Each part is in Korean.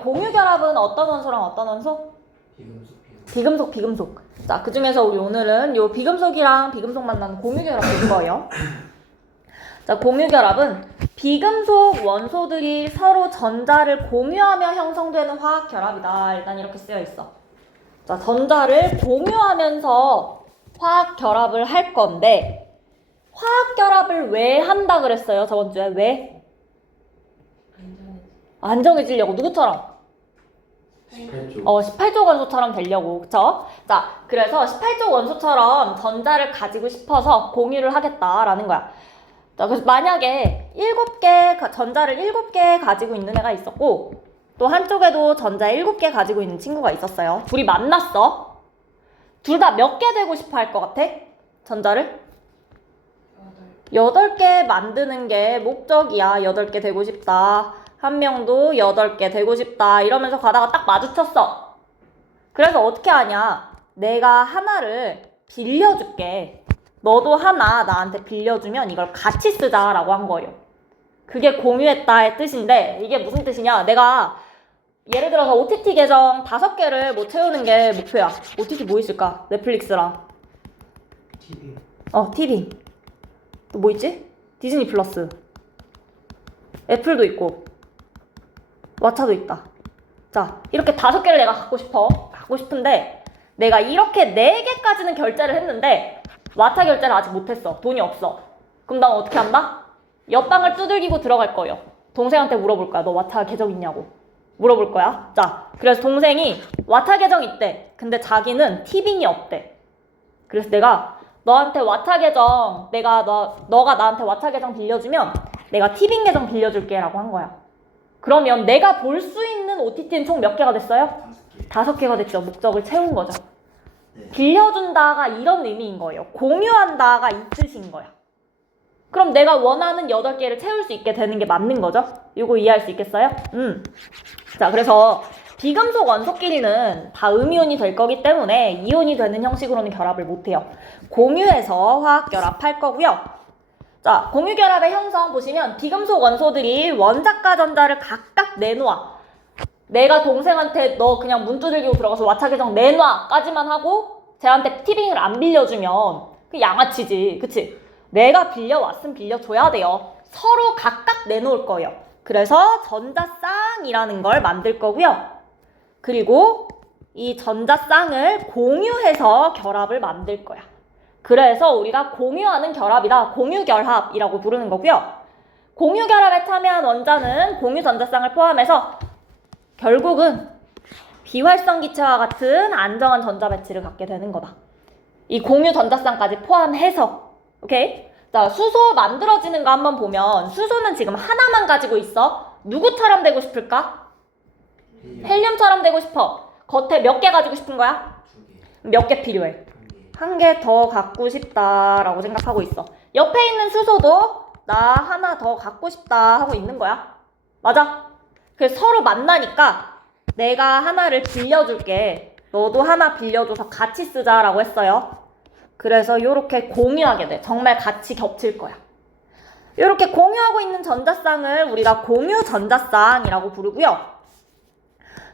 공유 결합은 어떤 원소랑 어떤 원소? 비금속. 자, 그 중에서 우리 오늘은 요 비금속이랑 비금속 만나는 공유 결합 볼 거예요. 자, 공유 결합은 비금속 원소들이 서로 전자를 공유하며 형성되는 화학 결합이다. 일단 이렇게 쓰여 있어. 자, 전자를 공유하면서 화학 결합을 할 건데, 화학 결합을 왜 한다 그랬어요? 저번 주에 왜? 안정해지려고. 누구처럼? 18조. 18조 원소처럼 되려고. 그쵸? 자, 그래서 18조 원소처럼 전자를 가지고 싶어서 공유를 하겠다라는 거야. 자, 그래서 만약에 전자를 7개 가지고 있는 애가 있었고, 또 한쪽에도 전자 7개 가지고 있는 친구가 있었어요. 둘이 만났어. 둘 다 몇 개 되고 싶어 할 것 같아? 전자를? 8개 만드는 게 목적이야. 8개 되고 싶다. 한 명도 8개 되고 싶다. 이러면서 가다가 딱 마주쳤어. 그래서 어떻게 하냐? 내가 하나를 빌려줄게. 너도 하나 나한테 빌려주면 이걸 같이 쓰자라고 한 거예요. 그게 공유했다의 뜻인데, 이게 무슨 뜻이냐? 내가 예를 들어서 OTT 계정 5개를 뭐 채우는 게 목표야. OTT 뭐 있을까? 넷플릭스랑 TV. TV. 또 뭐 있지? 디즈니 플러스. 애플도 있고 왓챠도 있다. 자, 이렇게 5개를 내가 갖고 싶은데 내가 이렇게 4개까지는 결제를 했는데 왓챠 결제를 아직 못했어. 돈이 없어. 그럼 난 어떻게 한다? 옆방을 두들기고 들어갈 거예요. 동생한테 물어볼 거야. 너 왓챠 계정 있냐고 물어볼 거야. 자, 그래서 동생이 왓챠 계정 있대. 근데 자기는 티빙이 없대. 그래서 내가 너한테 왓챠 계정, 너가 나한테 왓챠 계정 빌려주면 내가 티빙 계정 빌려줄게 라고 한 거야. 그러면 내가 볼 수 있는 OTT는 총 몇 개가 됐어요? 5개가 됐죠. 목적을 채운 거죠. 네. 빌려준다가 이런 의미인 거예요. 공유한다가 이 뜻인 거야. 그럼 내가 원하는 8개를 채울 수 있게 되는 게 맞는 거죠? 이거 이해할 수 있겠어요? 자, 그래서 비금속 원소끼리는 다 음이온이 될 거기 때문에 이온이 되는 형식으로는 결합을 못해요. 공유해서 화학 결합할 거고요. 자, 공유 결합의 형성 보시면 비금속 원소들이 원자과 전자를 각각 내놓아. 내가 동생한테 너 그냥 문 두들기고 들어가서 왓챠 계정 내놔 까지만 하고 쟤한테 티빙을 안 빌려주면 그 양아치지. 그치? 내가 빌려왔으면 빌려줘야 돼요. 서로 각각 내놓을 거예요. 그래서 전자쌍이라는 걸 만들 거고요. 그리고 이 전자쌍을 공유해서 결합을 만들 거야. 그래서 우리가 공유하는 결합이다. 공유결합이라고 부르는 거고요. 공유결합에 참여한 원자는 공유전자쌍을 포함해서 결국은 비활성 기체와 같은 안정한 전자 배치를 갖게 되는 거다. 이 공유전자쌍까지 포함해서. 오케이? 자, 수소 만들어지는 거 한번 보면 수소는 지금 하나만 가지고 있어. 누구처럼 되고 싶을까? 헬륨처럼 되고 싶어. 겉에 몇 개 가지고 싶은 거야? 2개. 몇 개 필요해? 1개 더 갖고 싶다라고 생각하고 있어. 옆에 있는 수소도 나 하나 더 갖고 싶다 하고 있는 거야. 맞아? 그래서 서로 만나니까 내가 하나를 빌려줄게. 너도 하나 빌려줘서 같이 쓰자라고 했어요. 그래서 이렇게 공유하게 돼. 정말 같이 겹칠 거야. 이렇게 공유하고 있는 전자쌍을 우리가 공유 전자쌍이라고 부르고요.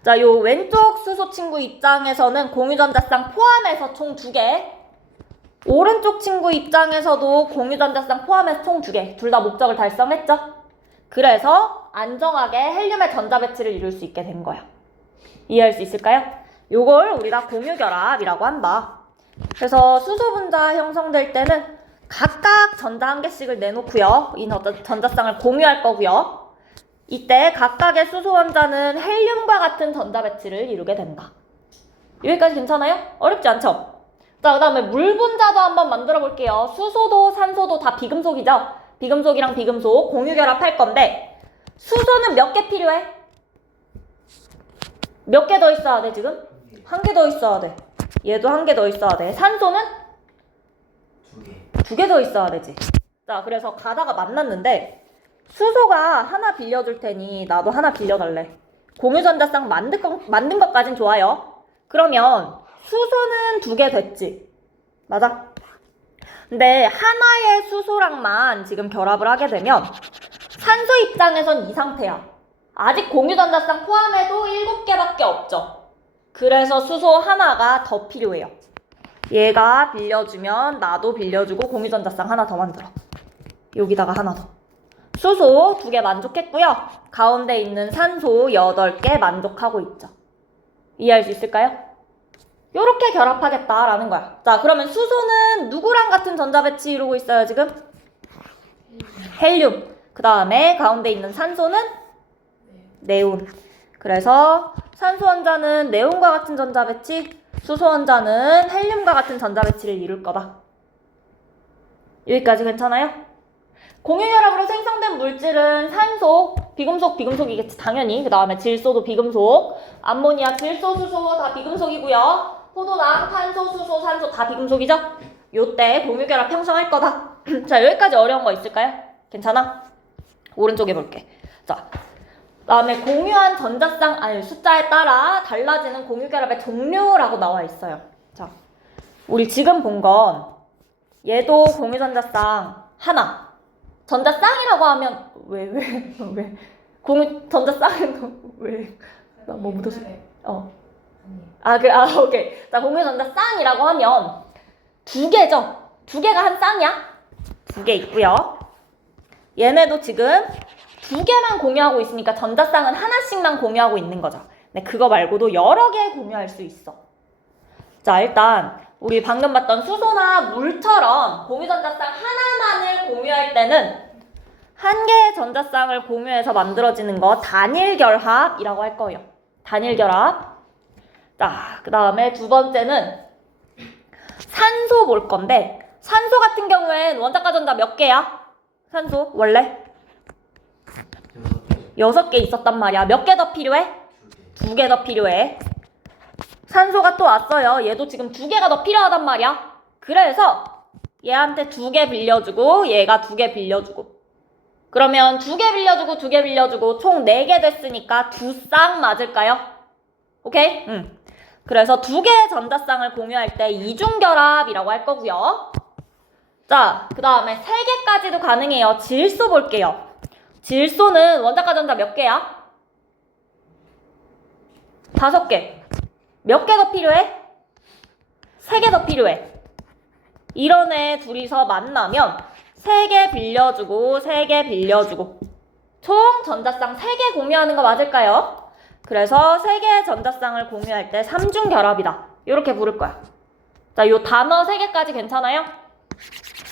자, 요 왼쪽 수소 친구 입장에서는 공유 전자쌍 포함해서 총 2개. 오른쪽 친구 입장에서도 공유 전자쌍 포함해서 총 2개. 둘 다 목적을 달성했죠? 그래서 안정하게 헬륨의 전자 배치를 이룰 수 있게 된 거야. 이해할 수 있을까요? 요걸 우리가 공유 결합이라고 한다. 그래서 수소 분자 형성될 때는 각각 전자 1개씩을 내놓고요. 이 전자쌍을 공유할 거고요. 이때 각각의 수소 원자는 헬륨과 같은 전자 배치를 이루게 된다. 여기까지 괜찮아요? 어렵지 않죠? 자, 그 다음에 물 분자도 한번 만들어 볼게요. 수소도 산소도 다 비금속이죠? 비금속이랑 비금속 공유 결합할 건데 수소는 몇 개 필요해? 몇 개 더 있어야 돼 지금? 1개 더 있어야 돼. 얘도 1개 더 있어야 돼. 산소는? 2개. 2개 더 있어야 되지. 자, 그래서 가다가 만났는데 수소가 하나 빌려줄 테니 나도 하나 빌려달래. 공유전자쌍 만든 것까진 좋아요. 그러면 수소는 2개 됐지. 맞아? 근데 하나의 수소랑만 지금 결합을 하게 되면 산소 입장에선 이 상태야. 아직 공유전자쌍 포함해도 7개밖에 없죠. 그래서 수소 하나가 더 필요해요. 얘가 빌려주면 나도 빌려주고 공유전자쌍 하나 더 만들어. 여기다가 하나 더. 수소 2개 만족했고요. 가운데 있는 산소 8개 만족하고 있죠. 이해할 수 있을까요? 요렇게 결합하겠다라는 거야. 자, 그러면 수소는 누구랑 같은 전자 배치 이루고 있어요, 지금? 헬륨. 그 다음에 가운데 있는 산소는? 네온. 그래서 산소 원자는 네온과 같은 전자 배치, 수소 원자는 헬륨과 같은 전자 배치를 이룰 거다. 여기까지 괜찮아요? 공유결합으로 생성된 물질은 산소, 비금속이겠지, 당연히. 그 다음에 질소도 비금속, 암모니아, 질소, 수소 다 비금속이고요. 포도당, 탄소, 수소, 산소 다 비금속이죠? 요때 공유결합 형성할 거다. 자, 여기까지 어려운 거 있을까요? 괜찮아? 오른쪽에 볼게. 자, 다음에 공유한 전자쌍, 숫자에 따라 달라지는 공유결합의 종류라고 나와 있어요. 자, 우리 지금 본 건 얘도 공유전자쌍 하나. 전자쌍이라고 하면 왜? 전자쌍은 왜? 나 뭐 묻었어? 오케이. 자, 공유전자쌍이라고 하면 2개죠? 2개가 한 쌍이야? 2개 있고요. 얘네도 지금 2개만 공유하고 있으니까 전자쌍은 하나씩만 공유하고 있는 거죠. 근데 그거 말고도 여러 개 공유할 수 있어. 자, 일단 우리 방금 봤던 수소나 물처럼 공유전자쌍 하나만을 공유할 때는 한 개의 전자쌍을 공유해서 만들어지는 거 단일결합이라고 할 거예요. 단일결합. 자, 그 다음에 두 번째는 산소 볼 건데, 산소 같은 경우엔 원자과 전자 몇 개야? 산소 원래? 6개 있었단 말이야. 몇 개 더 필요해? 2개 더 필요해. 산소가 또 왔어요. 얘도 지금 2개가 더 필요하단 말이야. 그래서 얘한테 2개 빌려주고 얘가 2개 빌려주고, 그러면 2개 빌려주고 2개 빌려주고 총 4개 됐으니까 2쌍 맞을까요? 오케이? 응. 그래서 2개의 전자쌍을 공유할 때 이중결합이라고 할 거고요. 자, 그 다음에 3개까지도 가능해요. 질소 볼게요. 질소는 원자과 전자 몇 개야? 5개. 몇 개 더 필요해? 3개 더 필요해. 이런 애 둘이서 만나면 3개 빌려주고 3개 빌려주고 총 전자쌍 3개 공유하는 거 맞을까요? 그래서 3개의 전자쌍을 공유할 때 3중결합이다. 이렇게 부를 거야. 자, 요 단어 3개까지 괜찮아요?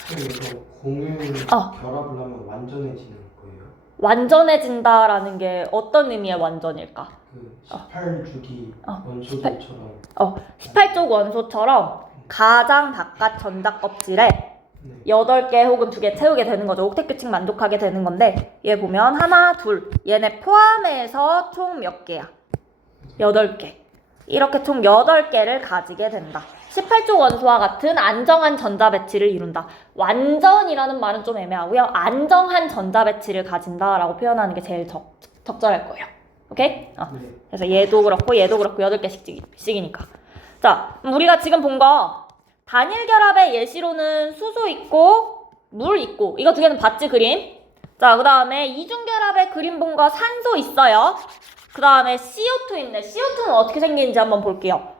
그래서 공유 결합을 하면 완전해지는 거예요? 완전해진다라는 게 어떤 의미의 완전일까? 그 18주기 원소들처럼 18쪽 원소처럼 가장 바깥 전자 껍질에 8개 혹은 2개 채우게 되는 거죠. 옥텟 규칙 만족하게 되는 건데, 얘 보면 하나, 둘, 얘네 포함해서 총 몇 개야? 8개. 이렇게 총 8개를 가지게 된다. 18쪽 원소와 같은 안정한 전자 배치를 이룬다. 완전이라는 말은 좀 애매하고요. 안정한 전자 배치를 가진다라고 표현하는 게 제일 적절할 거예요. 오케이? 그래서 얘도 그렇고 얘도 그렇고 8개씩이니까. 자, 우리가 지금 본 거 단일 결합의 예시로는 수소 있고 물 있고, 이거 2개는 봤지, 그림? 자, 그 다음에 이중 결합의 그림 본 거 산소 있어요. 그 다음에 CO2 있네. CO2는 어떻게 생기는지 한번 볼게요.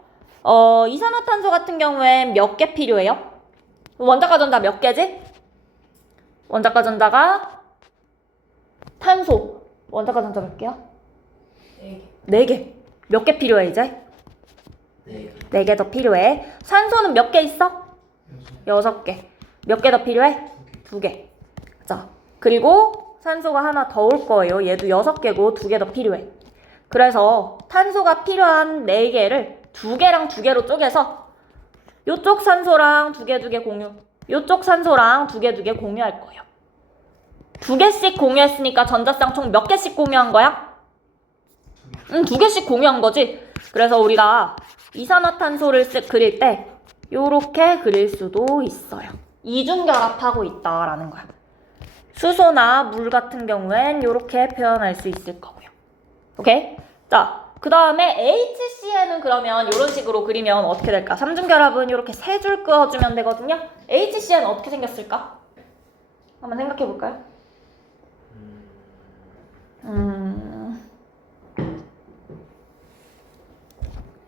이산화탄소 같은 경우엔 몇 개 필요해요? 원자과 전자 몇 개지? 원자과 전자가 탄소. 원자과 전자 몇 개야? 4개. 몇 개 필요해, 이제? 4개 더 필요해. 산소는 몇 개 있어? 6개. 몇 개 더 필요해? 2개. 자, 그리고 산소가 하나 더 올 거예요. 얘도 6개고 2개 더 필요해. 그래서 탄소가 필요한 4개를 2개랑 2개로 쪼개서 요쪽 산소랑 2개 공유, 요쪽 산소랑 2개 공유할 거예요. 2개씩 공유했으니까 전자쌍 총 몇 개씩 공유한 거야? 2개씩 공유한 거지. 그래서 우리가 이산화탄소를 그릴 때 요렇게 그릴 수도 있어요. 이중결합하고 있다라는 거야. 수소나 물 같은 경우엔 요렇게 표현할 수 있을 거고요. 오케이? 자, 그 다음에 HCl은 그러면 이런 식으로 그리면 어떻게 될까? 3중결합은 이렇게 3줄 그어주면 되거든요. HCl은 어떻게 생겼을까? 한번 생각해 볼까요?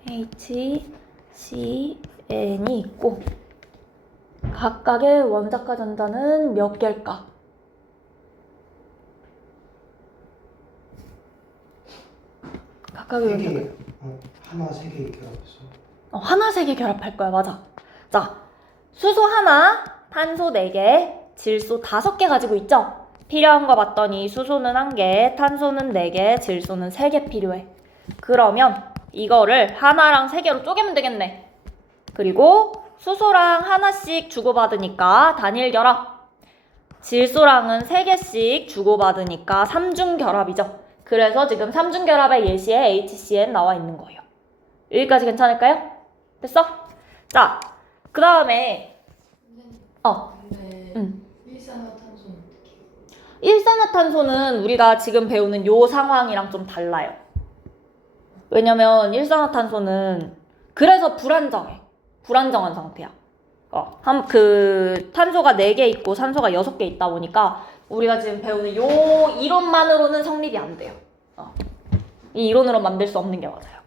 HCn이 있고 각각의 원자과 전자는 몇 개일까? 각각의 원자과 하나 세 개 결합해서. 하나 세 개 결합할 거야. 맞아. 자, 수소 하나, 탄소 4개, 질소 5개 가지고 있죠? 필요한 거 봤더니 수소는 1개, 탄소는 4개, 질소는 3개 필요해. 그러면 이거를 하나랑 3개로 쪼개면 되겠네. 그리고 수소랑 하나씩 주고받으니까 단일 결합. 질소랑은 3개씩 주고받으니까 3중 결합이죠. 그래서 지금 3중 결합의 예시에 HCN 나와 있는 거예요. 여기까지 괜찮을까요? 됐어? 자, 그 다음에 근데 일산화탄소는 어떻게 해요? 일산화탄소는 우리가 지금 배우는 요 상황이랑 좀 달라요. 왜냐면 일산화탄소는 그래서 불안정해. 불안정한 상태야. 탄소가 4개 있고 산소가 6개 있다 보니까 우리가 지금 배우는 요 이론만으로는 성립이 안 돼요. 이 이론으로 만들 수 없는 게 맞아요.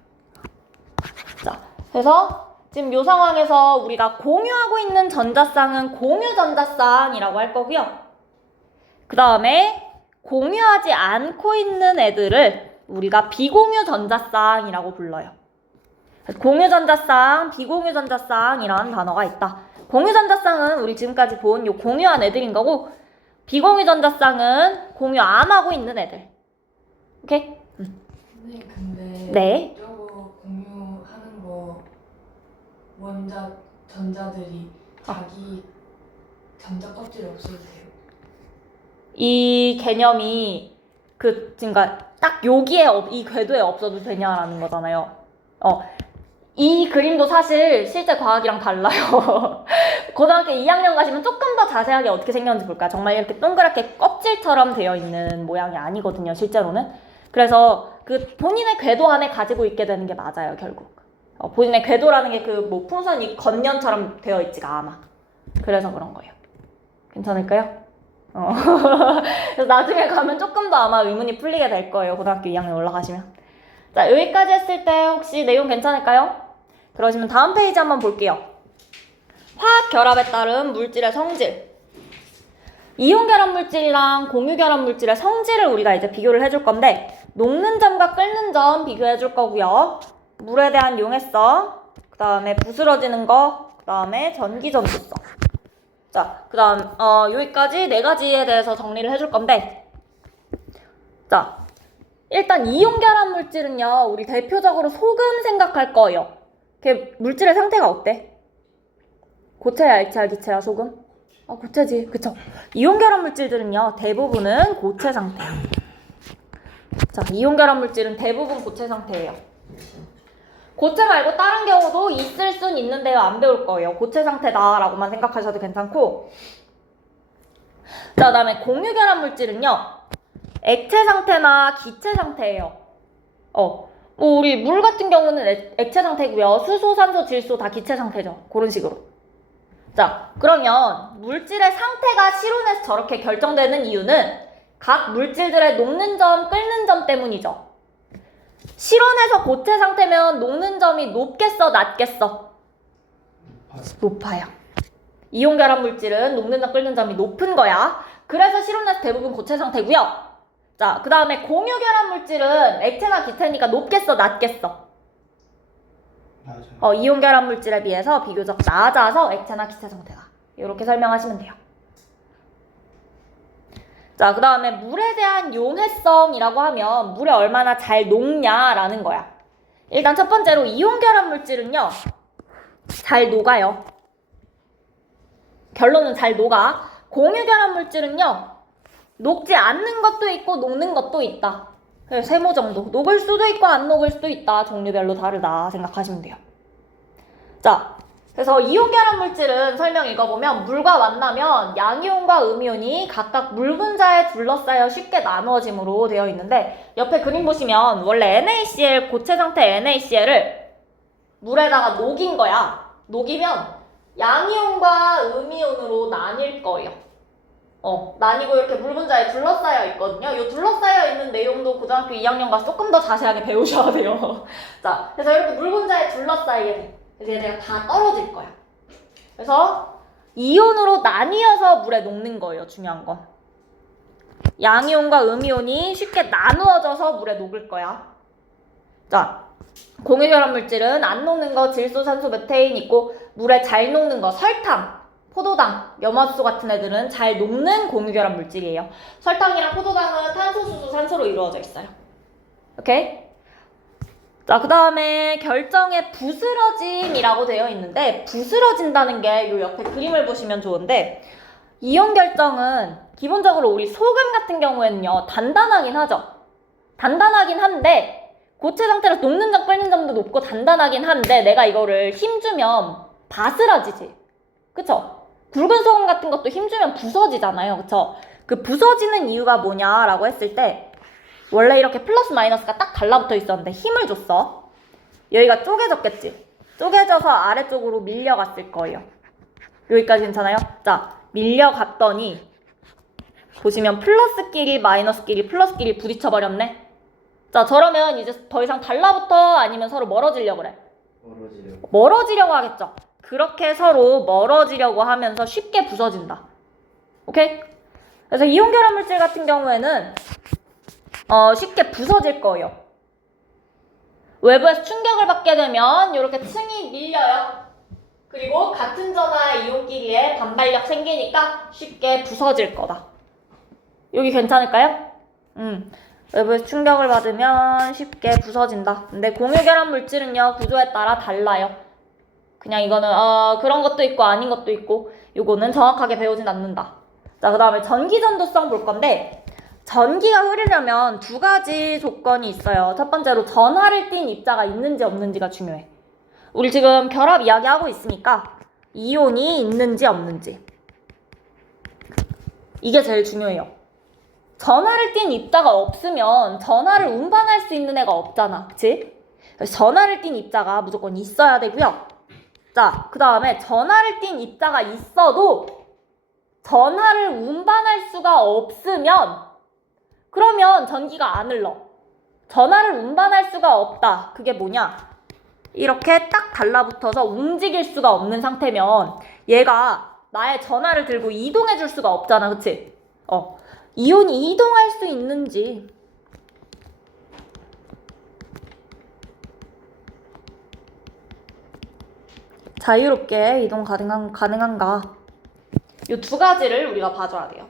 자, 그래서 지금 요 상황에서 우리가 공유하고 있는 전자쌍은 공유 전자쌍이라고 할 거고요. 그 다음에 공유하지 않고 있는 애들을 우리가 비공유 전자쌍이라고 불러요. 공유 전자쌍, 비공유 전자쌍이라는 단어가 있다. 공유 전자쌍은 우리 지금까지 본 요 공유한 애들인 거고, 비공유 전자쌍은 공유 안 하고 있는 애들. 오케이? 근데 네. 저거 공유하는 거 원자 전자들이 자기 전자 껍질 없어도 돼요? 이 개념이 그러니까 딱 여기에 이 궤도에 없어도 되냐라는 거잖아요. 이 그림도 사실 실제 과학이랑 달라요. 고등학교 2학년 가시면 조금 더 자세하게 어떻게 생겼는지 볼까요? 정말 이렇게 동그랗게 껍질처럼 되어 있는 모양이 아니거든요, 실제로는. 그래서 그 본인의 궤도 안에 가지고 있게 되는 게 맞아요, 결국. 본인의 궤도라는 게 그 뭐 풍선이 겉면처럼 되어 있지가 않아. 그래서 그런 거예요. 괜찮을까요? 그래서 나중에 가면 조금 더 아마 의문이 풀리게 될 거예요, 고등학교 2학년 올라가시면. 자, 여기까지 했을 때 혹시 내용 괜찮을까요? 그러시면 다음 페이지 한번 볼게요. 화학 결합에 따른 물질의 성질. 이온 결합 물질이랑 공유 결합 물질의 성질을 우리가 이제 비교를 해줄 건데, 녹는 점과 끓는 점 비교해 줄 거고요. 물에 대한 용해성, 그 다음에 부스러지는 거, 그 다음에 전기 전도성. 자, 그 다음 여기까지 4가지에 대해서 정리를 해줄 건데, 자, 일단 이온 결합 물질은요, 우리 대표적으로 소금 생각할 거예요. 걔 물질의 상태가 어때? 고체야, 액체야, 기체야, 소금? 고체지, 그쵸? 이온 결합 물질들은요, 대부분은 고체 상태야. 자, 이온 결합 물질은 대부분 고체 상태예요. 고체 말고 다른 경우도 있을 순 있는데요, 안 배울 거예요. 고체 상태다라고만 생각하셔도 괜찮고. 자, 그 다음에 공유 결합 물질은요, 액체 상태나 기체 상태예요. 뭐 우리 물 같은 경우는 액체 상태고요. 수소, 산소, 질소 다 기체 상태죠. 그런 식으로. 자, 그러면 물질의 상태가 실온에서 저렇게 결정되는 이유는 각 물질들의 녹는 점, 끓는 점 때문이죠. 실온에서 고체 상태면 녹는 점이 높겠어, 낮겠어? 높아요. 이온 결합 물질은 녹는 점, 끓는 점이 높은 거야. 그래서 실온에서 대부분 고체 상태고요. 자, 그 다음에 공유 결합 물질은 액체나 기체니까 높겠어, 낮겠어? 맞아요. 이온 결합 물질에 비해서 비교적 낮아서 액체나 기체 상태다. 이렇게 설명하시면 돼요. 자, 그 다음에 물에 대한 용해성이라고 하면 물에 얼마나 잘 녹냐라는 거야. 일단 첫 번째로 이온 결합 물질은요, 잘 녹아요. 결론은 잘 녹아. 공유 결합 물질은요, 녹지 않는 것도 있고 녹는 것도 있다. 세모 정도. 녹을 수도 있고 안 녹을 수도 있다. 종류별로 다르다 생각하시면 돼요. 자, 그래서 이온 결합 물질은 설명 읽어보면 물과 만나면 양이온과 음이온이 각각 물 분자에 둘러싸여 쉽게 나누어짐으로 되어 있는데, 옆에 그림 보시면 원래 NaCl, 고체 상태 NaCl을 물에다가 녹인 거야. 녹이면 양이온과 음이온으로 나뉠 거예요. 나뉘고 이렇게 물 분자에 둘러싸여 있거든요. 이 둘러싸여 있는 내용도 고등학교 2학년 가서 조금 더 자세하게 배우셔야 돼요. 자, 그래서 이렇게 물 분자에 둘러싸이게 돼. 그래서 얘네가 다 떨어질 거야. 그래서 이온으로 나뉘어서 물에 녹는 거예요. 중요한 건. 양이온과 음이온이 쉽게 나누어져서 물에 녹을 거야. 자, 공유결합 물질은 안 녹는 거 질소, 산소, 메테인 있고 물에 잘 녹는 거 설탕, 포도당, 염화수소 같은 애들은 잘 녹는 공유결합 물질이에요. 설탕이랑 포도당은 탄소, 수소, 산소로 이루어져 있어요. 오케이? 자, 그 다음에 결정의 부스러짐이라고 되어 있는데 부스러진다는 게 요 옆에 그림을 보시면 좋은데 이온 결정은 기본적으로 우리 소금 같은 경우에는요 단단하긴 하죠. 단단하긴 한데 고체 상태로 녹는 점 끓는 점도 높고 단단하긴 한데 내가 이거를 힘주면 바스라지지. 그쵸? 굵은 소금 같은 것도 힘주면 부서지잖아요. 그쵸? 그 부서지는 이유가 뭐냐라고 했을 때 원래 이렇게 플러스 마이너스가 딱 달라붙어 있었는데 힘을 줬어. 여기가 쪼개졌겠지? 쪼개져서 아래쪽으로 밀려갔을 거예요. 여기까지 괜찮아요? 자, 밀려갔더니 보시면 플러스끼리 마이너스끼리 플러스끼리 부딪혀버렸네. 자, 저러면 이제 더 이상 달라붙어 아니면 서로 멀어지려고 그래? 멀어지려고 하겠죠. 그렇게 서로 멀어지려고 하면서 쉽게 부서진다. 오케이? 그래서 이온 결합 물질 같은 경우에는 쉽게 부서질 거예요. 외부에서 충격을 받게 되면 이렇게 층이 밀려요. 그리고 같은 전하의 이온끼리에 반발력 생기니까 쉽게 부서질 거다. 여기 괜찮을까요? 외부에서 충격을 받으면 쉽게 부서진다. 근데 공유결합 물질은요 구조에 따라 달라요. 그냥 이거는 그런 것도 있고 아닌 것도 있고 요거는 정확하게 배우진 않는다. 자, 그 다음에 전기전도성 볼 건데 전기가 흐르려면 두 가지 조건이 있어요. 첫 번째로 전하를 띤 입자가 있는지 없는지가 중요해. 우리 지금 결합 이야기하고 있으니까 이온이 있는지 없는지 이게 제일 중요해요. 전하를 띤 입자가 없으면 전하를 운반할 수 있는 애가 없잖아. 그치? 전하를 띤 입자가 무조건 있어야 되고요. 자, 그 다음에 전하를 띤 입자가 있어도 전하를 운반할 수가 없으면 그러면 전기가 안 흘러. 전하를 운반할 수가 없다. 그게 뭐냐? 이렇게 딱 달라붙어서 움직일 수가 없는 상태면 얘가 나의 전하를 들고 이동해 줄 수가 없잖아. 그치? 이온이 이동할 수 있는지 자유롭게 이동 가능한가? 이 두 가지를 우리가 봐줘야 돼요.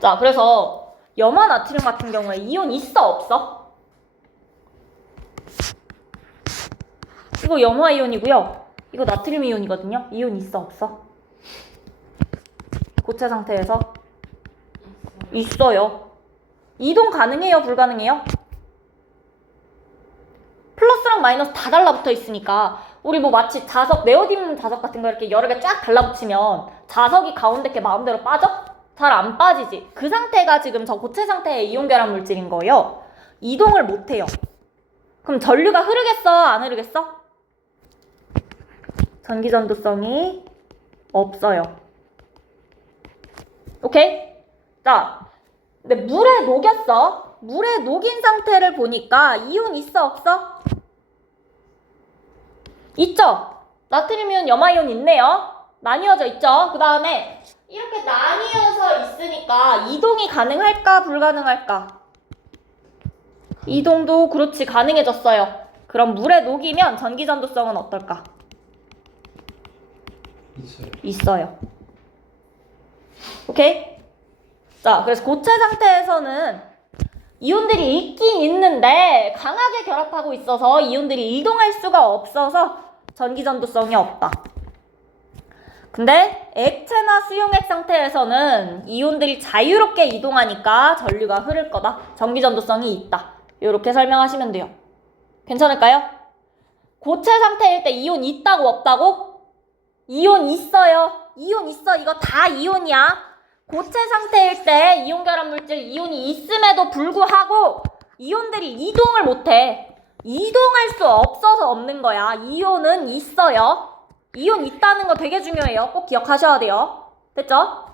자, 그래서 염화 나트륨 같은 경우에 이온 있어 없어? 이거 염화 이온이고요. 이거 나트륨 이온이거든요. 이온 있어 없어? 고체 상태에서 있어요. 이동 가능해요? 불가능해요? 플러스랑 마이너스 다 달라붙어 있으니까 우리 뭐 마치 자석, 네오디뒻 자석 같은 거 이렇게 여러 개 쫙 달라붙이면 자석이 가운데 게 마음대로 빠져? 잘 안 빠지지. 그 상태가 지금 저 고체 상태의 이온 결합 물질인 거예요. 이동을 못 해요. 그럼 전류가 흐르겠어? 안 흐르겠어? 전기 전도성이 없어요. 오케이? 자, 근데 물에 녹였어. 물에 녹인 상태를 보니까 이온 있어 없어? 있죠? 나트륨 이온, 염화 이온 있네요. 나뉘어져 있죠? 그 다음에 이렇게 나뉘어서 있으니까 이동이 가능할까 불가능할까? 이동도 그렇지 가능해졌어요. 그럼 물에 녹이면 전기 전도성은 어떨까? 있어요. 오케이? 자, 그래서 고체 상태에서는 이온들이 있긴 있는데 강하게 결합하고 있어서 이온들이 이동할 수가 없어서 전기 전도성이 없다. 근데 액체나 수용액 상태에서는 이온들이 자유롭게 이동하니까 전류가 흐를 거다. 전기 전도성이 있다. 이렇게 설명하시면 돼요. 괜찮을까요? 고체 상태일 때 이온 있다고 없다고? 이온 있어요. 이온 있어. 이거 다 이온이야. 고체 상태일 때 이온 결합 물질 이온이 있음에도 불구하고 이온들이 이동을 못해. 이동할 수 없어서 없는 거야. 이온은 있어요. 이온 있다는 거 되게 중요해요. 꼭 기억하셔야 돼요. 됐죠?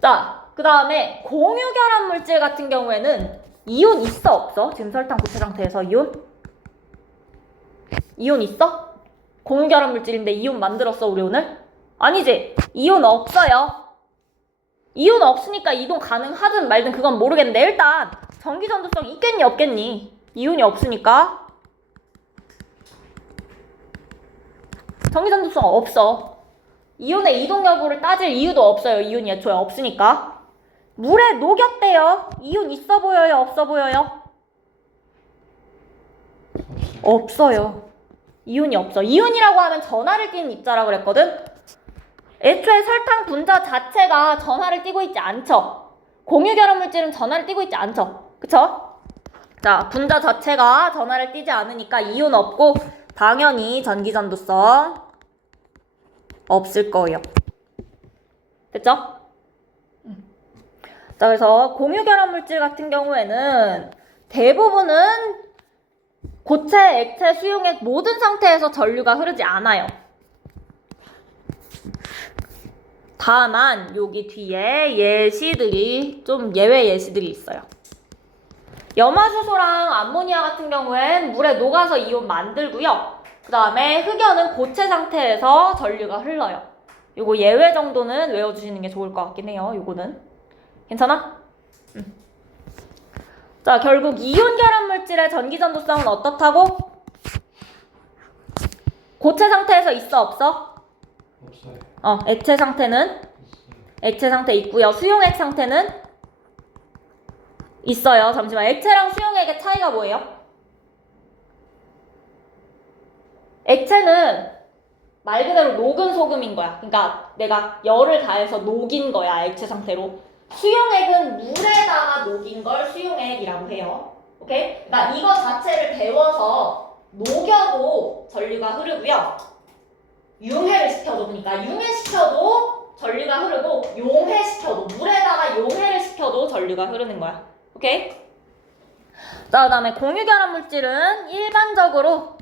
자, 그 다음에 공유결합 물질 같은 경우에는 이온 있어 없어? 지금 설탕 고체 상태에서 이온? 이온 있어? 공유결합 물질인데 이온 만들었어 우리 오늘? 아니지? 이온 없어요. 이온 없으니까 이동 가능하든 말든 그건 모르겠는데 일단 전기전도성 있겠니 없겠니? 이온이 없으니까 전기전도성 없어. 이온의 이동 여부를 따질 이유도 없어요. 이온이 애초에 없으니까. 물에 녹였대요. 이온 있어 보여요? 없어 보여요? 없어요. 이온이 없어. 이온이라고 하면 전하를 띠는 입자라고 그랬거든? 애초에 설탕 분자 자체가 전하를 띠고 있지 않죠? 공유결합 물질은 전하를 띠고 있지 않죠? 그쵸? 자, 분자 자체가 전하를 띠지 않으니까 이온 없고 당연히 전기전도성 없을 거예요. 됐죠? 자, 그래서 공유결합 물질 같은 경우에는 대부분은 고체, 액체, 수용액 모든 상태에서 전류가 흐르지 않아요. 다만 여기 뒤에 예시들이 좀 예외 예시들이 있어요. 염화수소랑 암모니아 같은 경우엔 물에 녹아서 이온 만들고요. 그 다음에 흑연은 고체 상태에서 전류가 흘러요. 요거 예외 정도는 외워주시는 게 좋을 것 같긴 해요. 요거는 괜찮아? 자, 결국 이온 결합 물질의 전기전도성은 어떻다고? 고체 상태에서 있어 없어? 없어요. 액체 상태는? 액체 상태 있고요. 수용액 상태는? 있어요. 잠시만. 액체랑 수용액의 차이가 뭐예요? 액체는 말 그대로 녹은 소금인 거야. 그러니까 내가 열을 가해서 녹인 거야. 액체 상태로. 수용액은 물에다가 녹인 걸 수용액이라고 해요. 오케이? 그러니까 이거 자체를 데워서 녹여도 전류가 흐르고요. 융해를 시켜도, 그러니까 융해시켜도 전류가 흐르고 용해시켜도, 물에다가 용해를 시켜도 전류가 흐르는 거야. 오케이? 자, 그 다음에 공유결합 물질은 일반적으로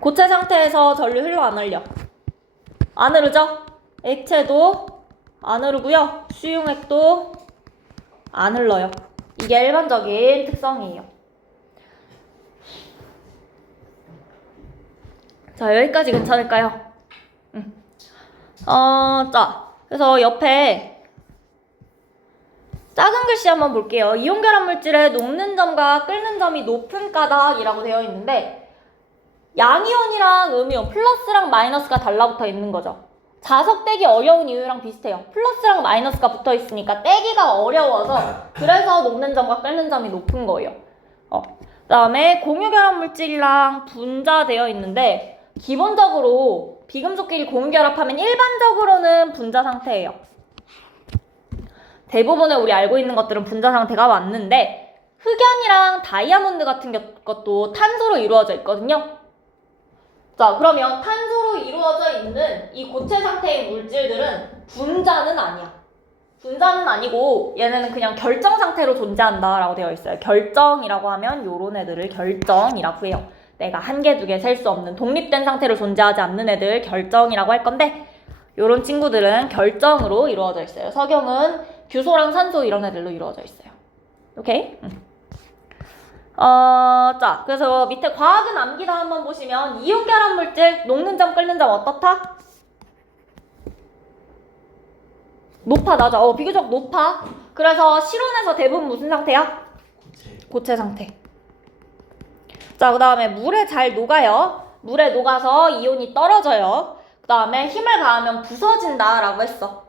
고체 상태에서 전류 흘러 안 흘려? 안 흐르죠? 액체도 안 흐르고요. 수용액도 안 흘러요. 이게 일반적인 특성이에요. 자, 여기까지 괜찮을까요? 자, 그래서 옆에 작은 글씨 한번 볼게요. 이온결합 물질의 녹는 점과 끓는 점이 높은 까닭이라고 되어 있는데 양이온이랑 음이온, 플러스랑 마이너스가 달라붙어 있는 거죠. 자석 떼기 어려운 이유랑 비슷해요. 플러스랑 마이너스가 붙어 있으니까 떼기가 어려워서 그래서 녹는 점과 끓는 점이 높은 거예요. 그 다음에 공유결합 물질이랑 분자되어 있는데 기본적으로 비금속끼리 공유결합하면 일반적으로는 분자 상태예요. 대부분의 우리 알고 있는 것들은 분자 상태가 맞는데 흑연이랑 다이아몬드 같은 것도 탄소로 이루어져 있거든요. 자, 그러면 탄소로 이루어져 있는 이 고체 상태의 물질들은 분자는 아니야. 분자는 아니고 얘네는 그냥 결정 상태로 존재한다 라고 되어 있어요. 결정이라고 하면 요런 애들을 결정이라고 해요. 내가 한 개, 두 개 셀 수 없는 독립된 상태로 존재하지 않는 애들 결정이라고 할 건데 요런 친구들은 결정으로 이루어져 있어요. 석영은 규소랑 산소 이런 애들로 이루어져 있어요. 오케이? 자, 그래서 밑에 과학은 암기다 한번 보시면 이온결합 물질 녹는 점 끓는 점 어떻다? 높아, 낮아. 비교적 높아. 그래서 실온에서 대부분 무슨 상태야? 고체 상태. 자, 그 다음에 물에 잘 녹아요. 물에 녹아서 이온이 떨어져요. 그 다음에 힘을 가하면 부서진다 라고 했어.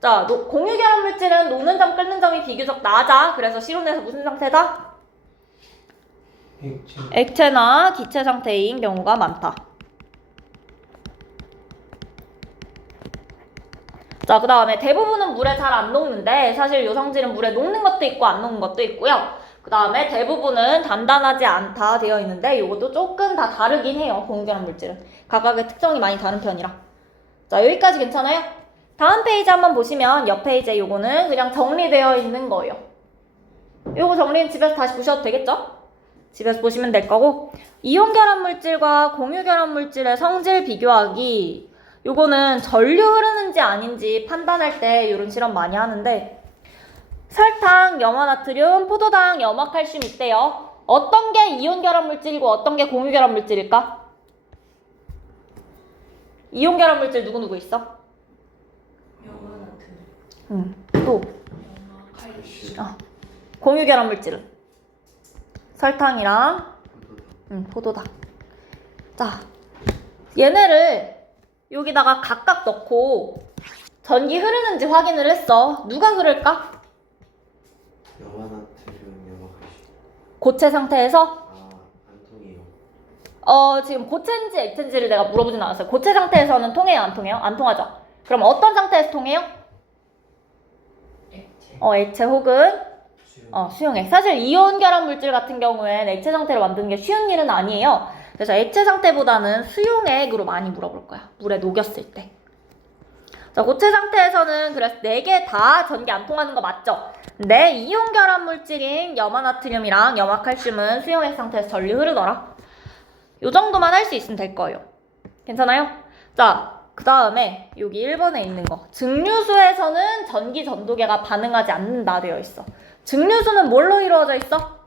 자, 공유결합 물질은 녹는 점 끓는 점이 비교적 낮아. 그래서 실온에서 무슨 상태다? 액체나 기체 상태인 경우가 많다. 자, 그 다음에 대부분은 물에 잘 안 녹는데 사실 요 성질은 물에 녹는 것도 있고 안 녹는 것도 있고요. 그 다음에 대부분은 단단하지 않다 되어 있는데 요것도 조금 다 다르긴 해요. 공유결합 물질은. 각각의 특성이 많이 다른 편이라. 자, 여기까지 괜찮아요? 다음 페이지 한번 보시면 옆 페이지에 요거는 그냥 정리되어 있는 거예요. 요거 정리는 집에서 다시 보셔도 되겠죠? 집에서 보시면 될 거고, 이온 결합 물질과 공유 결합 물질의 성질 비교하기. 요거는 전류 흐르는지 아닌지 판단할 때 이런 실험 많이 하는데, 설탕, 염화나트륨, 포도당, 염화칼슘 있대요. 어떤 게 이온 결합 물질이고 어떤 게 공유 결합 물질일까? 이온 결합 물질 누구 있어? 염화나트륨, 또 염화칼슘. 공유 결합 물질은 설탕이랑 포도당. 자, 얘네를 여기다가 각각 넣고 전기 흐르는지 확인을 했어. 누가 흐를까? 염화나트륨, 염화칼슘. 고체 상태에서 안 통해요. 지금 고체인지 액체인지를 내가 물어보진 않았어요. 고체 상태에서는 통해요, 안 통해요? 안 통하죠. 그럼 어떤 상태에서 통해요? 액체. 액체 혹은 수용. 수용액. 사실 이온 결합 물질 같은 경우엔 액체 상태로 만드는 게 쉬운 일은 아니에요. 그래서 액체 상태보다는 수용액으로 많이 물어볼 거야. 물에 녹였을 때. 자, 고체 상태에서는 그래서 4개 다 전기 안 통하는 거 맞죠? 근데 이온 결합 물질인 염화나트륨이랑 염화칼슘은 수용액 상태에서 전류 흐르더라. 요 정도만 할 수 있으면 될 거예요. 괜찮아요? 자, 그 다음에 여기 1번에 있는 거. 증류수에서는 전기 전도계가 반응하지 않는다 되어 있어. 증류수는 뭘로 이루어져 있어?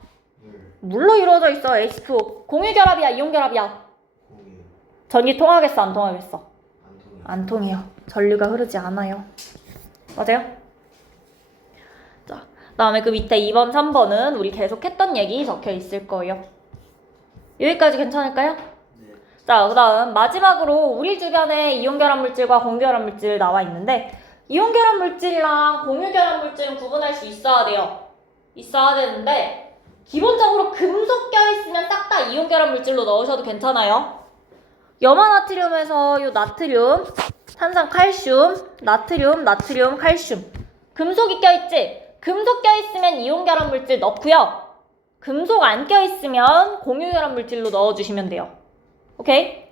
물로 이루어져 있어. H2O. 공유 결합이야, 이온 결합이야? 공유. 전기 통하겠어, 안 통하겠어? 안 통해요. 안 통해요. 전류가 흐르지 않아요. 맞아요? 자, 그 다음에 그 밑에 2번, 3번은 우리 계속 했던 얘기 적혀 있을 거예요. 여기까지 괜찮을까요? 네. 자, 그 다음 마지막으로 우리 주변에 이온 결합 물질과 공유 결합 물질 나와 있는데, 이온 결합 물질이랑 공유 결합 물질은 구분할 수 있어야 돼요. 있어야 되는데 기본적으로 금속 껴있으면 싹 다 이온 결합 물질로 넣으셔도 괜찮아요. 염화나트륨에서 요 나트륨, 탄산 칼슘, 나트륨, 칼슘. 금속이 껴있지? 금속 껴있으면 이온 결합 물질 넣고요. 금속 안 껴있으면 공유 결합 물질로 넣어주시면 돼요. 오케이?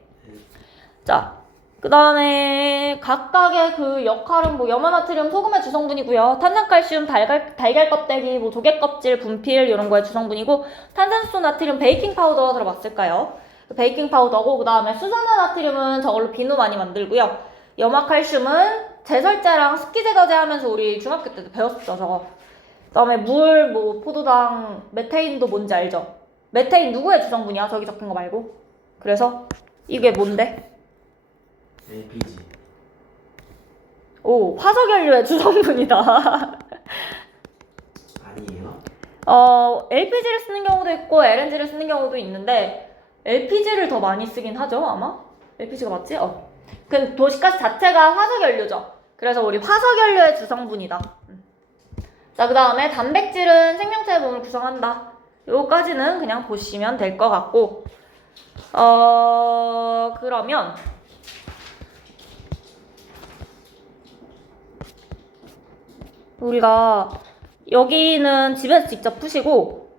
자, 그 다음에 각각의 그 역할은 뭐 염화나트륨 소금의 주성분이고요. 탄산칼슘 달걀 껍데기, 뭐 조개 껍질, 분필 이런 거의 주성분이고, 탄산수 나트륨 베이킹 파우더 들어봤을까요? 베이킹 파우더고, 그 다음에 수산화나트륨은 저걸로 비누 많이 만들고요. 염화칼슘은 제설제랑 습기 제거제하면서 우리 중학교 때도 배웠었죠, 저거. 그 다음에 물, 뭐 포도당, 메테인도 뭔지 알죠? 메테인 누구의 주성분이야? 저기 적힌 거 말고. 그래서 이게 뭔데? LPG. 오, 화석연료의 주성분이다. 아니에요? LPG를 쓰는 경우도 있고 LNG를 쓰는 경우도 있는데 LPG를 더 많이 쓰긴 하죠, 아마? LPG가 맞지? 그 도시가스 자체가 화석연료죠. 그래서 우리 화석연료의 주성분이다. 자, 그 다음에 단백질은 생명체의 몸을 구성한다. 요거까지는 그냥 보시면 될 것 같고, 그러면 우리가 여기는 집에서 직접 푸시고,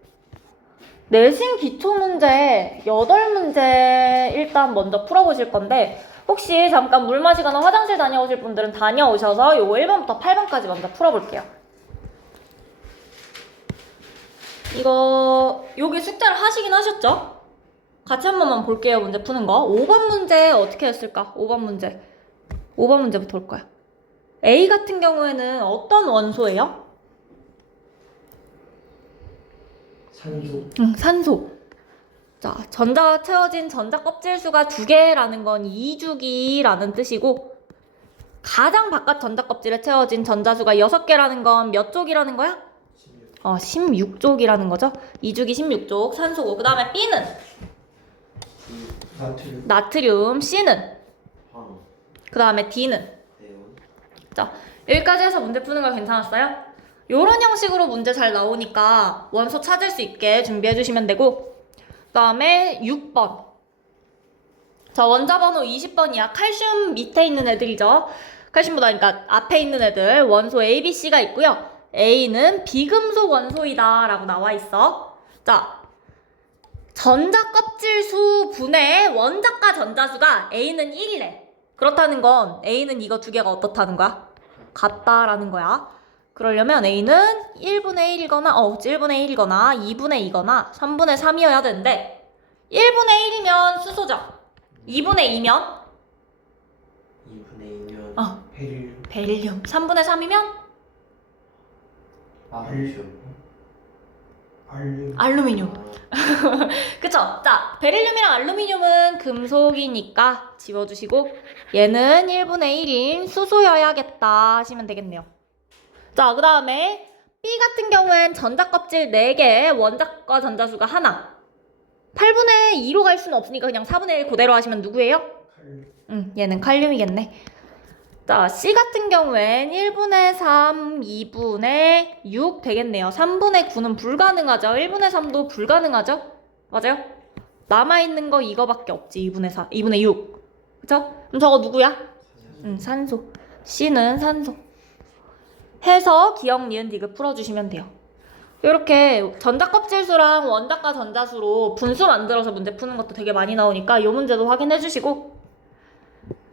내신 기초문제 8문제 일단 먼저 풀어보실 건데, 혹시 잠깐 물 마시거나 화장실 다녀오실 분들은 다녀오셔서 요거 1번부터 8번까지 먼저 풀어볼게요. 여기 숙제를 하시긴 하셨죠? 같이 한 번만 볼게요, 문제 푸는 거. 5번 문제 어떻게 했을까? 5번 문제부터 올 거야. A 같은 경우에는 어떤 원소예요? 산소. 산소. 자, 전자가 채워진 전자 껍질 수가 2개라는 건 2주기라는 뜻이고, 가장 바깥 전자 껍질에 채워진 전자수가 6개라는 건 몇 쪽이라는 거야? 16쪽이라는 거죠. 2주기 16쪽 산소고, 그 다음에 B는 나트륨. 나트륨, C는, 황. 그 다음에 D는. 네온. 자, 여기까지 해서 문제 푸는 거 괜찮았어요? 요런 형식으로 문제 잘 나오니까 원소 찾을 수 있게 준비해 주시면 되고, 그 다음에 6번. 자, 원자 번호 20번이야. 칼슘 밑에 있는 애들이죠. 칼슘보다 그러니까 앞에 있는 애들. 원소 A, B, C가 있고요. A는 비금속 원소이다 라고 나와 있어. 자, 전자 껍질 수 분의 원자가 전자수가 A는 1이래. 그렇다는 건 A는 이거 2개가 어떻다는 거야? 같다라는 거야. 그러려면 A는 1분의 1이거나, 그치, 1분의 1이거나, 2분의 2거나, 3분의 3이어야 되는데, 1분의 1이면 수소죠. 2분의 2면 2분의 2면 어. 베릴륨. 베릴륨. 3분의 3이면 알루미늄. 그쵸? 자, 베릴륨이랑 알루미늄은 금속이니까 지워주시고, 얘는 1분의 1인 수소여야겠다 하시면 되겠네요. 자, 그 다음에 B 같은 경우엔 전자껍질 4개, 원자과 전자수가 하나. 8분의 2로 갈 수는 없으니까 그냥 4분의 1 그대로 하시면 누구예요? 얘는 칼륨이겠네. 자, C 같은 경우엔 1분의 3, 2분의 6 되겠네요. 3분의 9는 불가능하죠. 1분의 3도 불가능하죠. 맞아요? 남아있는 거 이거밖에 없지. 2분의 4, 2분의 6. 그쵸? 그럼 저거 누구야? 산소. C는 산소. 해서 기억, 니은, 디귿 풀어주시면 돼요. 이렇게 전자껍질수랑 원자과 전자수로 분수 만들어서 문제 푸는 것도 되게 많이 나오니까 이 문제도 확인해 주시고,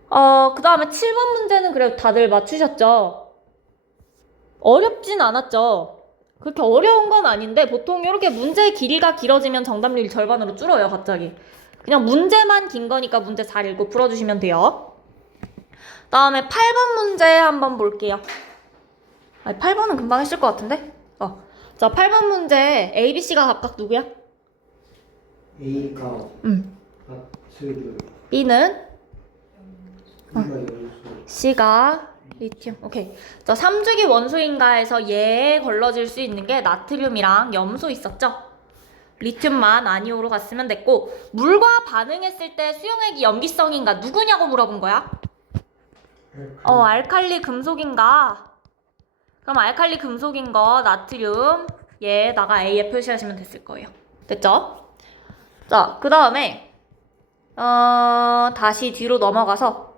그 다음에 7번 문제는 그래도 다들 맞추셨죠? 어렵진 않았죠? 그렇게 어려운 건 아닌데 보통 이렇게 문제의 길이가 길어지면 정답률이 절반으로 줄어요, 갑자기. 그냥 문제만 긴 거니까 문제 잘 읽고 풀어주시면 돼요. 다음에 8번 문제 한번 볼게요. 8번은 금방 했을 것 같은데? 자, 8번 문제 A, B, C가 각각 누구야? A가 나트륨, B는? B가 염소, C가 리튬. 오케이. 자, 3주기 원소인가에서 얘에 걸러질 수 있는 게 나트륨이랑 염소 있었죠? 리튬만 아니오로 갔으면 됐고, 물과 반응했을 때 수용액이 염기성인가 누구냐고 물어본 거야? 알칼리 금속인가? 그럼 알칼리 금속인 거 나트륨 얘다가 A에 표시하시면 됐을 거예요. 됐죠? 자, 그 다음에 다시 뒤로 넘어가서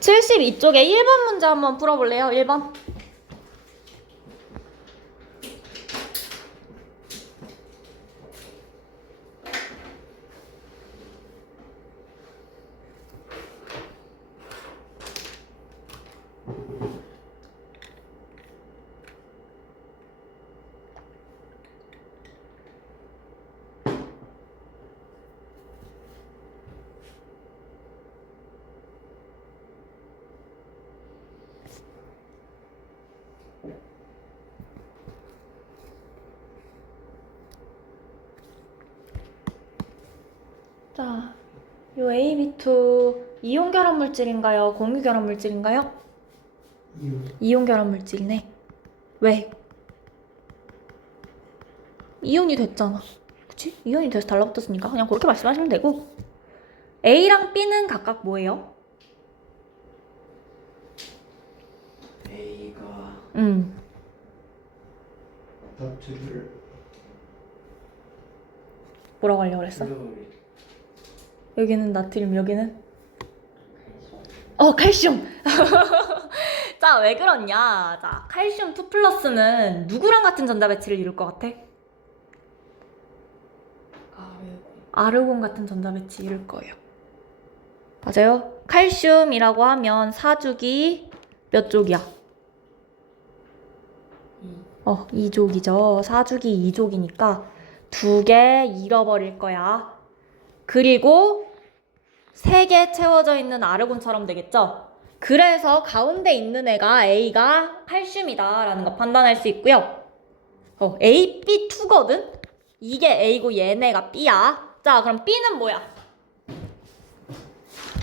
72쪽에 1번 문제 한번 풀어볼래요? 1번. 자, 요 AB2 이온 결합 물질인가요? 공유 결합 물질인가요? 이온 결합 물질이네. 왜? 이온이 됐잖아. 그치? 이온이 돼서 달라붙었으니까 그냥 그렇게 말씀하시면 되고, A랑 B는 각각 뭐예요? A가 나트륨, 뭐라고 하려고 그랬어? 여기는 나트륨, 여기는? 칼슘! 자, 왜 그러냐? 자, 칼슘 2 플러스는 누구랑 같은 전자배치를 이룰 것 같아? 아르곤 같은 전자배치 이룰 거예요. 맞아요? 칼슘이라고 하면 4주기 몇 쪽이야? 2족이죠. 4주기 2족이니까 2개 잃어버릴 거야. 그리고 3개 채워져 있는 아르곤처럼 되겠죠? 그래서 가운데 있는 애가 A가 칼슘이다 라는 거 판단할 수 있고요. A, B, 2거든? 이게 A고 얘네가 B야. 자, 그럼 B는 뭐야?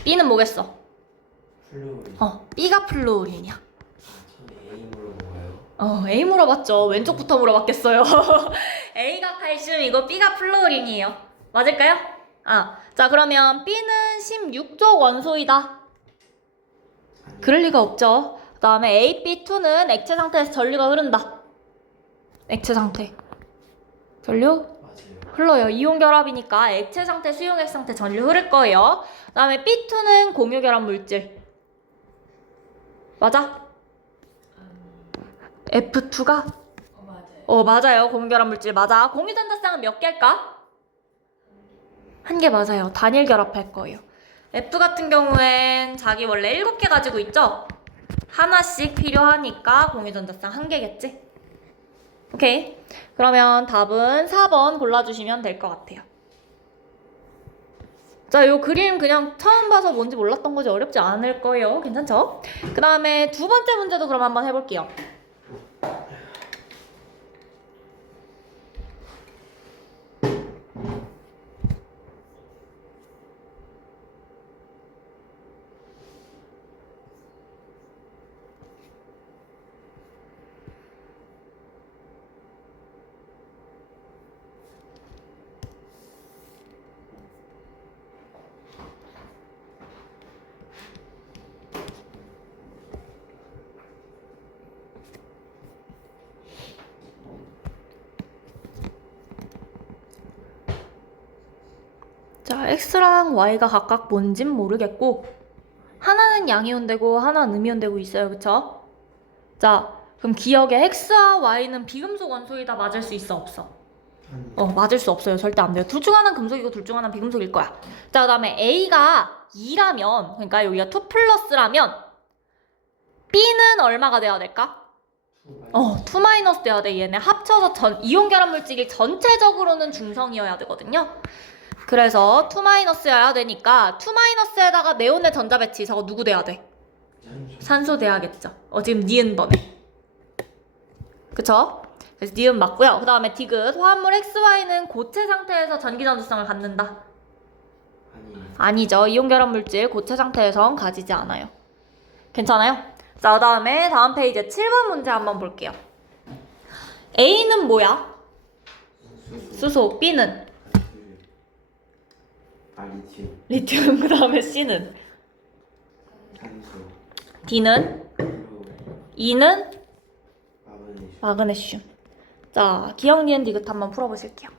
B는 뭐겠어? 플루오린. B가 플루오린이야. 처음에 A 물어보아요. A 물어봤죠. 왼쪽부터 물어봤겠어요. A가 칼슘이고 B가 플루오린이에요. 맞을까요? 자, 그러면 B는 16족 원소이다. 그럴 리가 없죠. 그 다음에 AB2는 액체 상태에서 전류가 흐른다. 액체 상태. 전류? 맞아요. 흘러요. 이온 결합이니까 액체 상태, 수용액 상태 전류 흐를 거예요. 그 다음에 B2는 공유 결합 물질. 맞아? F2가? 맞아요. 맞아요. 공유 결합 물질 맞아. 공유 전자쌍은 몇 개일까? 한 개 맞아요. 단일 결합할 거예요. F 같은 경우엔 자기 원래 7개 가지고 있죠? 하나씩 필요하니까 공유전자쌍 1개겠지? 오케이. 그러면 답은 4번 골라주시면 될 것 같아요. 자, 요 그림 그냥 처음 봐서 뭔지 몰랐던 거지 어렵지 않을 거예요. 괜찮죠? 그 다음에 두 번째 문제도 그럼 한번 해볼게요. 자, X랑 Y가 각각 뭔진 모르겠고 하나는 양이온 되고 하나는 음이온 되고 있어요. 그쵸? 자, 그럼 기억에 X와 Y는 비금속 원소이다. 맞을 수 있어? 없어? 맞을 수 없어요. 절대 안 돼요. 둘 중 하나는 금속이고 둘 중 하나는 비금속일 거야. 자, 그 다음에 A가 2라면, 그러니까 여기가 2 플러스라면 B는 얼마가 돼야 될까? 2 마이너스 돼야 돼. 얘네 합쳐서 이온 결합 물질이 전체적으로는 중성이어야 되거든요. 그래서 2 마이너스여야 되니까 2 마이너스에다가 네온의 전자 배치 저거 누구 돼야 돼? 산소 돼야겠죠. 지금 니은 번에. 그쵸? 그래서 니은 맞고요. 그 다음에 디귿 화합물 XY는 고체 상태에서 전기 전도성을 갖는다. 아니죠. 이온 결합 물질 고체 상태에선 가지지 않아요. 괜찮아요? 자, 그 다음에 다음 페이지 7번 문제 한번 볼게요. A는 뭐야? 수소. B는? 리튬. 리튬. 그 다음에 C는? 산소. D는? E는? 마그네슘. 자, 기억, 니은, 디귿 한번 풀어보실게요.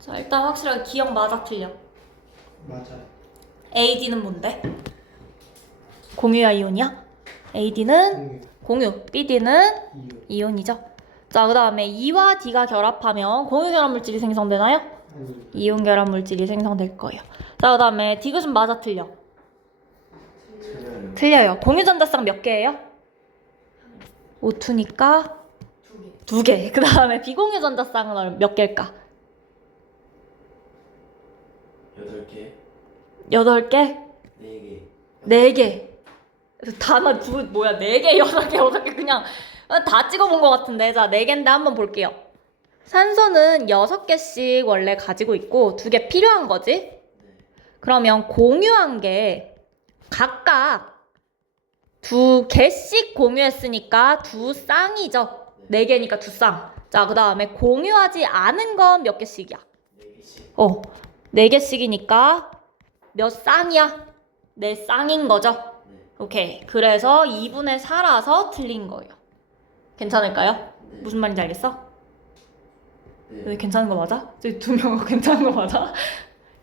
자, 일단 확실하게 기억 맞아 틀려? 맞아요. AD는 뭔데? 공유야 이온이야? AD는 공유, BD는 이온이죠. 자, 그 다음에 E와 D가 결합하면 공유 결합 물질이 생성되나요? 이온 결합 물질이 생성될 거예요. 자, 그 다음에 디귿은 맞아 틀려? 틀려요. 공유 전자쌍 몇 개예요? O2니까 2개. 그 다음에 비공유 전자쌍은 몇 개일까? 8개. 8개? 4개. 4개. 단어 뭐야? 4개, 6개, 8개 그냥 다 찍어본 것 같은데. 자, 4개인데 한번 볼게요. 산소는 6개씩 원래 가지고 있고 2개 필요한 거지? 그러면 공유한 게 각각 2개씩 공유했으니까 2쌍이죠. 4개니까 2쌍. 자, 그 다음에 공유하지 않은 건 몇 개씩이야? 4개씩. 4개씩이니까 몇 쌍이야? 4쌍인 거죠? 네. 오케이. 그래서 2분의 4라서 틀린 거예요. 괜찮을까요? 네. 무슨 말인지 알겠어? 네. 괜찮은 거 맞아? 저희 2명 괜찮은 거 맞아?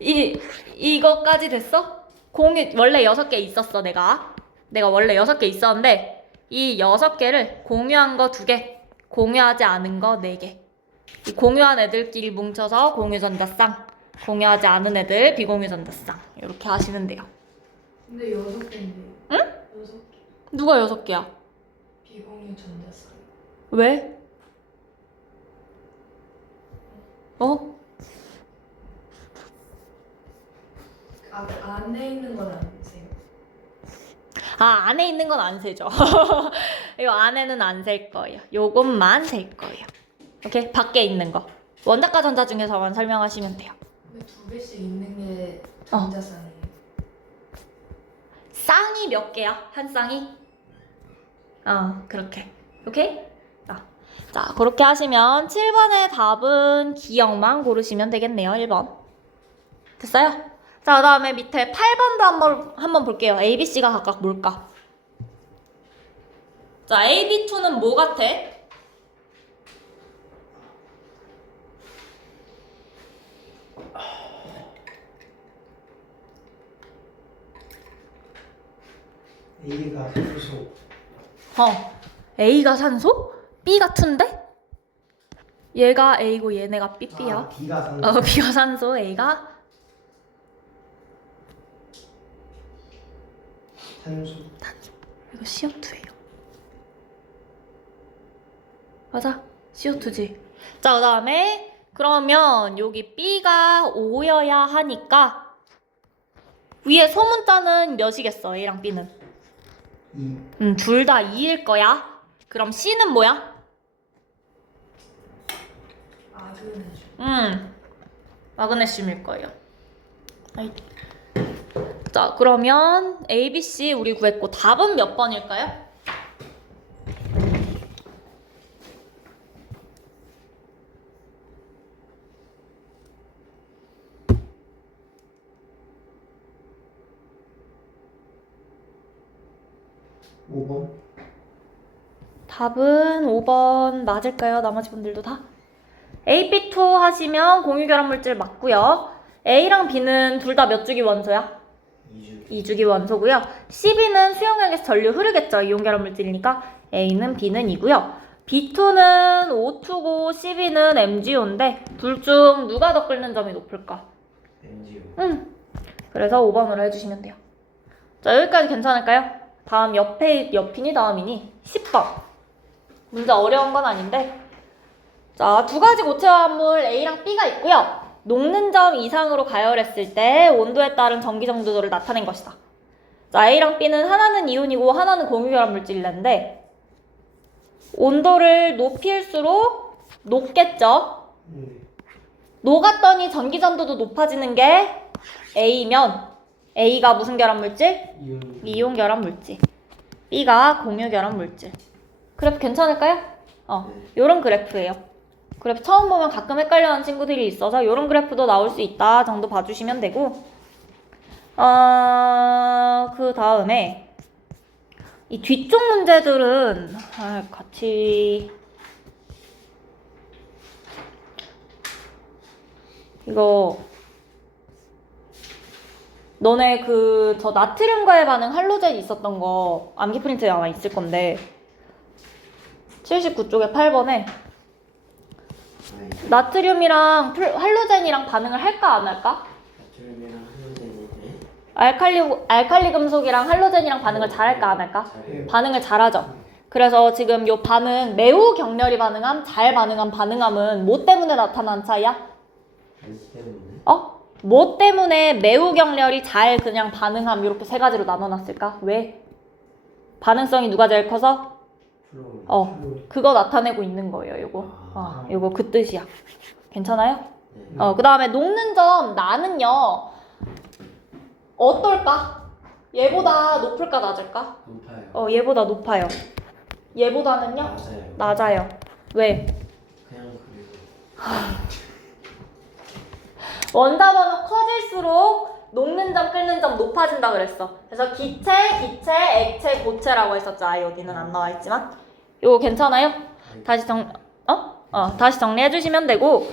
이거까지 됐어? 공유 원래 6개 있었어. 내가 원래 6개 있었는데 이 6개를 공유한 거 2개, 공유하지 않은 거 4개. 이 공유한 애들끼리 뭉쳐서 공유전자쌍, 공유하지 않은 애들 비공유전자쌍 이렇게 하시면 돼요. 근데 6개인데. 응? 6개. 누가 6개야? 비공유 전자쌍. 왜? 어? 안에 있는 건 안 세요. 안에 있는 건 안 세죠. 이거 안에는 안 셀 거예요. 요것만 셀 거예요. 오케이? 밖에 있는 거. 원자과 전자 중에서만 설명하시면 돼요. 근데 2개씩 있는 게 전자쌍이에요. 쌍이 몇 개야? 한 쌍이? 그렇게. 오케이? 자, 그렇게 하시면 7번의 답은 기억만 고르시면 되겠네요. 1번. 됐어요? 자, 그 다음에 밑에 8번도 한번 볼게요. A, B, C가 각각 뭘까? 자, A, B, 2는 뭐 같아? A가 산소. A가 산소? B가 2인데? 얘가 A고 얘네가 B야. 아, B가 산소. B가 산소, A가 산소. 이거 CO2예요. 맞아, CO2지. 자, 그 다음에 그러면 여기 B가 5여야 하니까 위에 소문자는 몇이겠어, A랑 B는? 2. 둘 다 2일 거야. 그럼 C는 뭐야? 마그네슘. 마그네슘일 거예요. 자, 그러면 A, B, C 우리 구했고 답은 몇 번일까요? 오 번. 답은 5번 맞을까요? 나머지 분들도 다? AP2 하시면 공유결합물질 맞고요. A랑 B는 둘 다 몇 주기 원소야? 2주기 원소고요. CB는 수용액에서 전류 흐르겠죠. 이온결합물질이니까. A는 B는 이고요. B2는 O2고 CB는 MgO인데 둘 중 누가 더 끓는 점이 높을까? MgO. 그래서 5번으로 해주시면 돼요. 자, 여기까지 괜찮을까요? 다음 옆이니 다음이니 10번. 문제 어려운 건 아닌데. 자, 두 가지 고체화합물 A랑 B가 있고요. 녹는 점 이상으로 가열했을 때 온도에 따른 전기 정도를 나타낸 것이다. 자, A랑 B는 하나는 이온이고 하나는 공유결합물질인데 온도를 높일수록 녹겠죠. 녹았더니 전기 전도도 높아지는 게 A면 A가 무슨 결합물질? 이온 결합물질. B가 공유 결합물질. 그래프 괜찮을까요? 요런 그래프예요. 그래프 처음 보면 가끔 헷갈려하는 친구들이 있어서 요런 그래프도 나올 수 있다 정도 봐주시면 되고 그 다음에 이 뒤쪽 문제들은 같이 이거 너네 저 나트륨과의 반응 할로젠 있었던 거 암기 프린트에 아마 있을 건데 79쪽에 8번에 나트륨이랑 할로젠이랑 반응을 할까 안 할까? 나트륨이랑 할로젠이 알칼리 금속이랑 할로젠이랑 반응을 잘할까 안 할까? 잘해요. 반응을 잘하죠. 그래서 지금 요 반응 매우 격렬히 반응함, 잘 반응함, 반응함은 뭐 때문에 나타난 차이야? 이 때문에. 뭐 때문에 매우 격렬히 잘 그냥 반응함 이렇게 세 가지로 나눠놨을까? 왜? 반응성이 누가 제일 커서? 플로우. 그거 나타내고 있는 거예요, 요거. 요거 그 뜻이야. 괜찮아요? 네. 그 다음에 녹는 점, 나는요, 어떨까? 얘보다 높을까, 낮을까? 높아요. 얘보다 높아요. 얘보다는요? 맞아요. 낮아요. 왜? 그냥 그리고 원자번호 커질수록 녹는 점, 끓는 점 높아진다 그랬어. 그래서 기체, 액체, 고체라고 했었죠. 아이오딘은 안 나와 있지만. 요거 괜찮아요? 다시 다시 정리해 주시면 되고,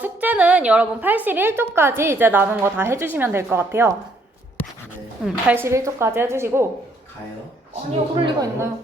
숙제는 여러분 81쪽까지 이제 남은 거 다 해주시면 될 것 같아요. 네. 81쪽까지 해주시고. 가요. 아니요, 그럴 리가 있나요?